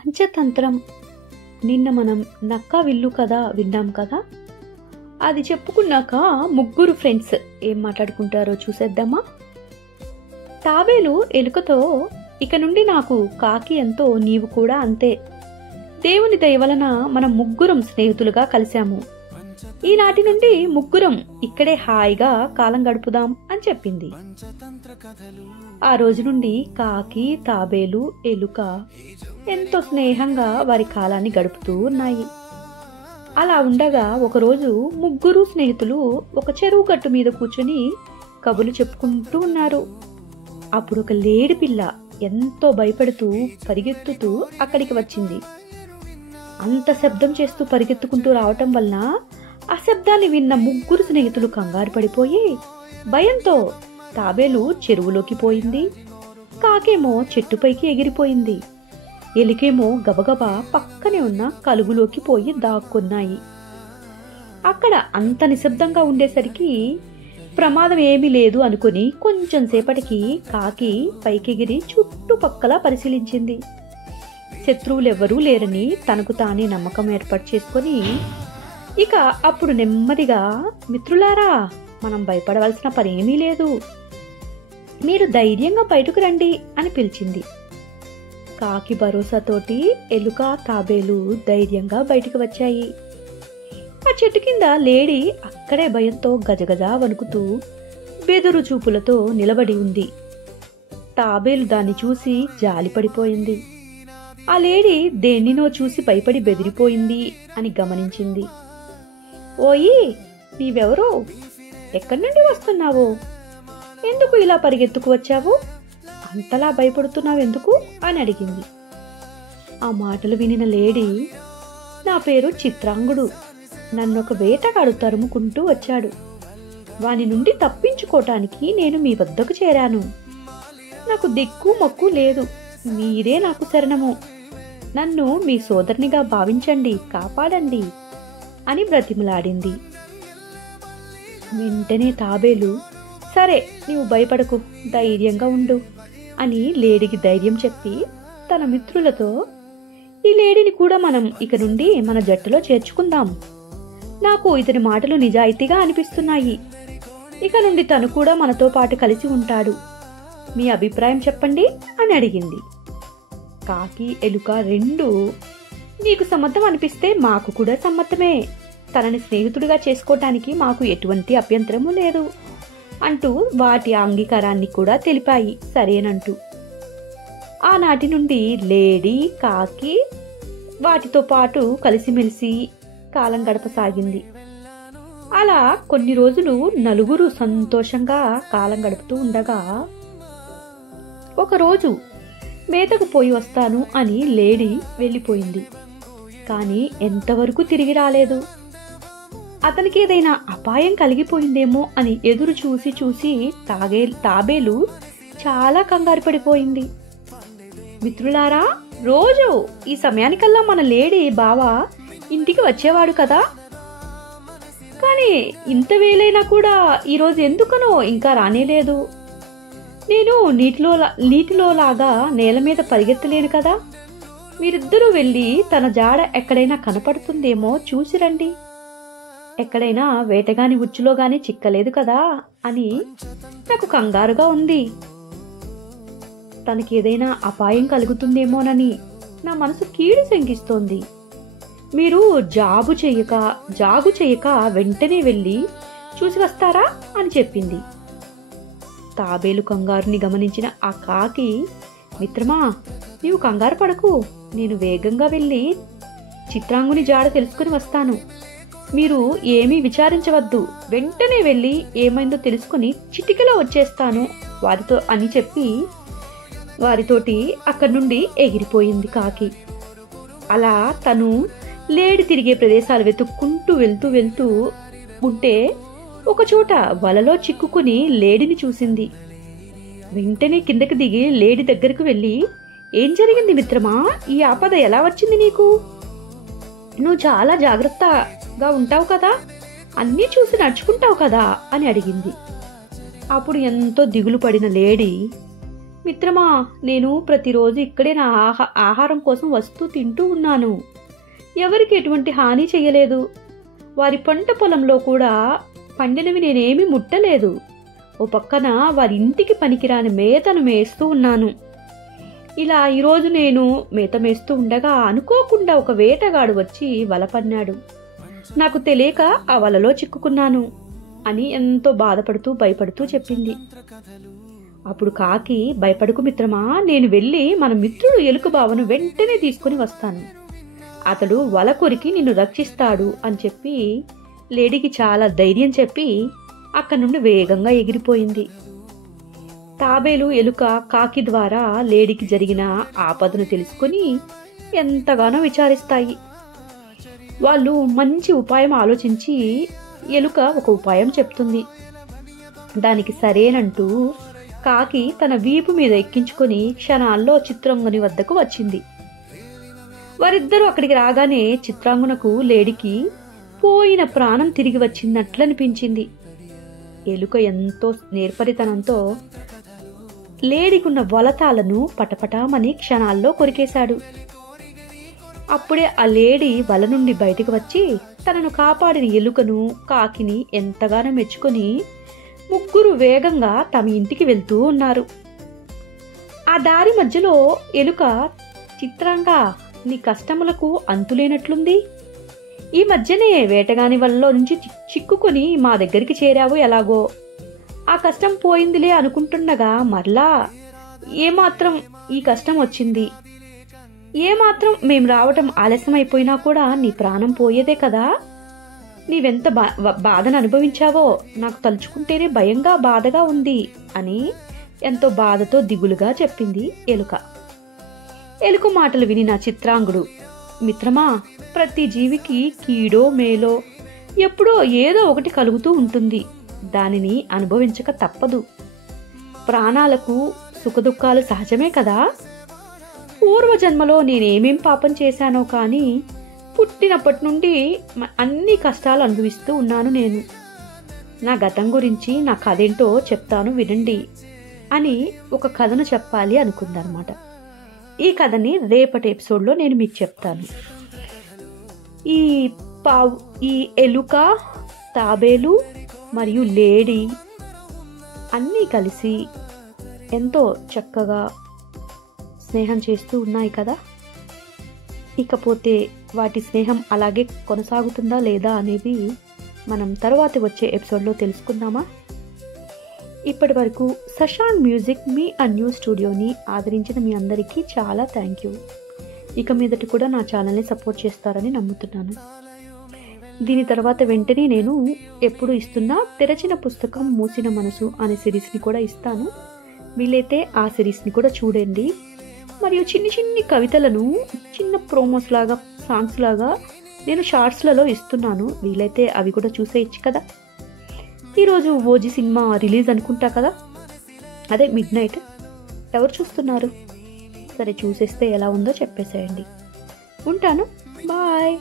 పంచతంత్రం నిన్న మనం నక్క విల్లు కథ విన్నాం కదా. అది చెప్పుకున్నాక ముగ్గురు ఫ్రెండ్స్ ఏం మాట్లాడుకుంటారో చూసేద్దామా. తాబేలు ఎలుకతో, ఇక నుండి నాకు కాకి ఎంతో నీవు కూడా అంతే. దేవుని దయ వలన మనం ముగ్గురం స్నేహితులుగా కలిశాము. ఈనాటి నుండి ముగ్గురం ఇక్కడే హాయిగా కాలం గడుపుదాం అని చెప్పింది. ఆ రోజు నుండి కాకి, తాబేలు, ఎలుక ఎంతో స్నేహంగా వారి కాలాన్ని గడుపుతూ ఉన్నాయి. అలా ఉండగా ఒకరోజు ముగ్గురు స్నేహితులు ఒక చెరువు గట్టు మీద కూర్చుని కబుర్లు చెప్పుకుంటూ ఉన్నారు. అప్పుడు ఒక లేడి పిల్ల ఎంతో భయపడుతూ పరిగెత్తుతూ అక్కడికి వచ్చింది. అంత శబ్దం చేస్తూ పరిగెత్తుకుంటూ రావటం వలన ఆ శబ్దాన్ని విన్న ముగ్గురు స్నేహితులు కంగారు పడిపోయి భయంతో తాబేలు చెరువులోకి పోయింది, కాకేమో చెట్టుపైకి ఎగిరిపోయింది, ఎలికేమో గబగబా పక్కనే ఉన్న కలుగులోకి పోయి దాక్కున్నాయి. అక్కడ అంత నిశ్శబ్దంగా ఉండేసరికి ప్రమాదం ఏమీ లేదు అనుకుని కొంచెం సేపటికి కాకి పైకెగిరి చుట్టుపక్కల పరిశీలించింది. శత్రువులెవ్వరూ లేరని తనకు తానే నమ్మకం ఏర్పాటు చేసుకుని ఇక అప్పుడు నెమ్మదిగా, మిత్రులారా, మనం భయపడవలసిన పనేమీ లేదు, మీరు ధైర్యంగా బయటకు రండి అని పిలిచింది. కాకి భరోసాతోటి ఎలుక, తాబేలు ధైర్యంగా బయటకు వచ్చాయి. ఆ చెట్టు కింద లేడి అక్కడే భయంతో గజగజ వణుకుతూ బెదురు చూపులతో నిలబడి ఉంది. తాబేలు దాన్ని చూసి జాలిపడిపోయింది. ఆ లేడి దేనినో చూసి భయపడి బెదిరిపోయింది అని గమనించింది. ఓయి, నీవెవరో? ఎక్కడి నుండి వస్తున్నావో? ఎందుకు ఇలా పరిగెత్తుకు వచ్చావు? అంతలా భయపడుతున్నావెందుకు అని అడిగింది. ఆ మాటలు వినిన లేడి, నా పేరు చిత్రాంగుడు, నన్నొక వేటగాడు తరుముకుంటూ వచ్చాడు. వాని నుండి తప్పించుకోవటానికి నేను మీ వద్దకు చేరాను. నాకు దిక్కు మొక్కు లేదు, మీరే నాకు శరణము. నన్ను మీ సోదరునిగా భావించండి, కాపాడండి అని బ్రతిమలాడింది. వెంటనే తాబేలు, సరే, నీవు భయపడకు, ధైర్యంగా ఉండు అని లేడికి ధైర్యం చెప్పి తన మిత్రులతో, ఈ లేడిని కూడా మనం ఇక నుండి మన జట్టులో చేర్చుకుందాం. నాకు ఇతని మాటలు నిజాయితీగా అనిపిస్తున్నాయి. ఇక నుండి తను కూడా మనతో పాటు కలిసి ఉంటాడు. మీ అభిప్రాయం చెప్పండి అని అడిగింది. కాకి, ఎలుక రెండు, నీకు సమ్మతం అనిపిస్తే మాకు కూడా సమ్మతమే, తనని స్నేహితుడిగా చేసుకోవటానికి మాకు ఎటువంటి అభ్యంతరము లేదు అంటూ వాటి అంగీకారాన్ని కూడా తెలిపాయి సరేనంటూ. ఆనాటి నుండి లేడీ, కాకి వాటితో పాటు కలిసిమెలిసి కాలం గడపసాగింది. అలా కొన్ని రోజులు నలుగురు సంతోషంగా కాలం గడుపుతూ ఉండగా ఒకరోజు మేతకు పోయి వస్తాను అని లేడీ వెళ్ళిపోయింది. కానీ ఎంతవరకు తిరిగి రాలేదు. అతనికి ఏదైనా అపాయం కలిగిపోయిందేమో అని ఎదురు చూసి చూసి తాబేలు చాలా కంగారు పడిపోయింది. మిత్రులారా, రోజు ఈ సమయానికల్లా మన లేడీ బావ ఇంటికి వచ్చేవాడు కదా, కానీ ఇంత వేలైనా కూడా ఈరోజు ఎందుకనో ఇంకా రానేలేదు. నేను నీటిలో లాగా నేల మీద పరిగెత్తలేను కదా, మీరిద్దరూ వెళ్ళి తన జాడ ఎక్కడైనా కనపడుతుందేమో చూసిరండి. ఎక్కడైనా వేటగాని ఉచ్చులో గాని చిక్కలేదు కదా అని నాకు కంగారుగా ఉంది. తనకి ఏదైనా అపాయం కలుగుతుందేమోనని నా మనసు కీడు శంకిస్తోంది. మీరు జాగు చేయక వెంటనే వెళ్ళి చూసి వస్తారా అని చెప్పింది. తాబేలు కంగారుని గమనించిన ఆ కాకి, మిత్రమా, నీవు కంగారు పడకు, నేను వేగంగా వెళ్ళి చిత్రాంగుని జాడ తెలుసుకుని వస్తాను. మీరు ఏమీ విచారించవద్దు, వెంటనే వెళ్ళి ఏమైందో తెలుసుకుని చిటికలో వచ్చేస్తాను వారితో అని చెప్పి వారితోటి అక్కడి నుండి ఎగిరిపోయింది కాకి. అలా తను లేడి తిరిగే ప్రదేశాలు వెతుక్కుంటూ వెళ్తూ ఉంటే ఒకచోట వలలో చిక్కుకుని లేడిని చూసింది. వెంటనే కిందకి దిగి లేడి దగ్గరకు వెళ్ళి, ఏం జరిగింది మిత్రమా? ఈ ఆపద ఎలా వచ్చింది నీకు? నువ్వు చాలా జాగ్రత్తగా ఉంటావు కదా, అన్నీ చూసి నడుచుకుంటావు కదా అని అడిగింది. అప్పుడు ఎంతో దిగులు పడిన లేడి, మిత్రమా, నేను ప్రతిరోజు ఇక్కడే నా ఆహారం కోసం వస్తూ తింటూ ఉన్నాను. ఎవరికి ఎటువంటి హాని చెయ్యలేదు. వారి పంట పొలంలో కూడా పండినవి నేనేమీ ముట్టలేదు. ఓ పక్కన వారి ఇంటికి పనికిరాని మేతను మేస్తూ ఉన్నాను. ఇలా ఈరోజు నేను మేత మేస్తూ ఉండగా అనుకోకుండా ఒక వేటగాడు వచ్చి వల పన్నాడు. నాకు తెలియక ఆ వలలో చిక్కుకున్నాను అని ఎంతో బాధపడుతూ భయపడుతూ చెప్పింది. అప్పుడు కాకి, భయపడకు మిత్రమా, నేను వెళ్ళి మన మిత్రుడు ఎలుకబావను వెంటనే తీసుకుని వస్తాను. అతడు వల కొరికి నిన్ను రక్షిస్తాడు అని చెప్పి లేడీకి చాలా ధైర్యం చెప్పి అక్కడి నుండి వేగంగా ఎగిరిపోయింది. తాబేలు, ఎలుక కాకి ద్వారా లేడీకి జరిగిన ఆపదను తెలుసుకుని ఎంతగానో విచారిస్తాయి. వాళ్ళు మంచి ఉపాయం ఆలోచించి ఎలుక ఒక ఉపాయం చెప్తుంది. దానికి సరేనంటూ కాకి తన వీపు మీద ఎక్కించుకొని క్షణాల్లో చిత్రాంగుని వద్దకు వచ్చింది. వారిద్దరూ అక్కడికి రాగానే చిత్రాంగునకు లేడీకి పోయిన ప్రాణం తిరిగి వచ్చినట్లనిపించింది. ఎలుక ఎంతో నేర్పరితనంతో లేడీకున్న వలతాలను పటపటామని క్షణాల్లో కొరికేశాడు. అప్పుడే ఆ లేడీ వల నుండి బయటకు వచ్చి తనను కాపాడిన ఎలుకను, కాకిని ఎంతగానో మెచ్చుకొని ముగ్గురు వేగంగా తమ ఇంటికి వెళ్తూ ఉన్నారు. ఆ దారి మధ్యలో ఎలుక, చిత్రంగా నీ కష్టములకు అంతులేనట్లుంది. ఈ మధ్యనే వేటగాని వలలో నుంచి చిక్కుకొని మా దగ్గరికి చేరావు ఎలాగో. ఆ కష్టం పోయిందిలే అనుకుంటుండగా మరలా ఏమాత్రం ఈ కష్టం వచ్చింది. ఏమాత్రం మేం రావటం ఆలస్యమైపోయినా కూడా నీ ప్రాణం పోయేదే కదా. నీవెంత బాధను అనుభవించావో నాకు తలుచుకుంటేనే భయంగా బాధగా ఉంది అని ఎంతో బాధతో దిగులుగా చెప్పింది ఎలుక. ఎలుక మాటలు విని చిత్రాంగుడు, మిత్రమా, ప్రతి జీవికి కీడో మేలో ఎప్పుడో ఏదో ఒకటి కలుగుతూ ఉంటుంది. దానిని అనుభవించక తప్పదు. ప్రాణాలకు సుఖదుఖాలు సహజమే కదా. పూర్వజన్మలో నేనేమేం పాపం చేశానో కానీ పుట్టినప్పటి నుండి అన్ని కష్టాలు అనుభవిస్తూ ఉన్నాను నేను. నా గతం గురించి నా కథేంటో చెప్తాను వినండి అని ఒక కథను చెప్పాలి అనుకుందనమాట. ఈ కథని రేపటి ఎపిసోడ్లో నేను మీకు చెప్తాను. ఈ ఎలుక, తాబేలు మరియు లేడీ అన్నీ కలిసి ఎంతో చక్కగా స్నేహం చేస్తూ ఉన్నాయి కదా. ఇకపోతే వాటి స్నేహం అలాగే కొనసాగుతుందా లేదా అనేది మనం తర్వాత వచ్చే ఎపిసోడ్లో తెలుసుకుందామా. ఇప్పటి వరకు శశాంక్ మ్యూజిక్ మీ న్యూ స్టూడియోని ఆదరించిన మీ అందరికీ చాలా థ్యాంక్ యూ. ఇక మీదటి కూడా నా ఛానల్ని సపోర్ట్ చేస్తారని నమ్ముతున్నాను. దీని తర్వాత వెంటనే నేను ఎప్పుడు ఇస్తున్నా తెరచిన పుస్తకం మూసిన మనసు అనే సిరీస్ని కూడా ఇస్తాను. వీలైతే ఆ సిరీస్ని కూడా చూడండి. మరియు చిన్ని చిన్ని కవితలను చిన్న ప్రోమోస్ లాగా, సాంగ్స్ లాగా నేను షార్ట్స్లలో ఇస్తున్నాను. వీలైతే అవి కూడా చూసేయచ్చు కదా. ఈరోజు ఓజీ సినిమా రిలీజ్ అనుకుంటా కదా, అదే మిడ్ నైట్. ఎవరు చూస్తున్నారు? సరే, చూసేస్తే ఎలా ఉందో చెప్పేసేయండి. ఉంటాను, బాయ్.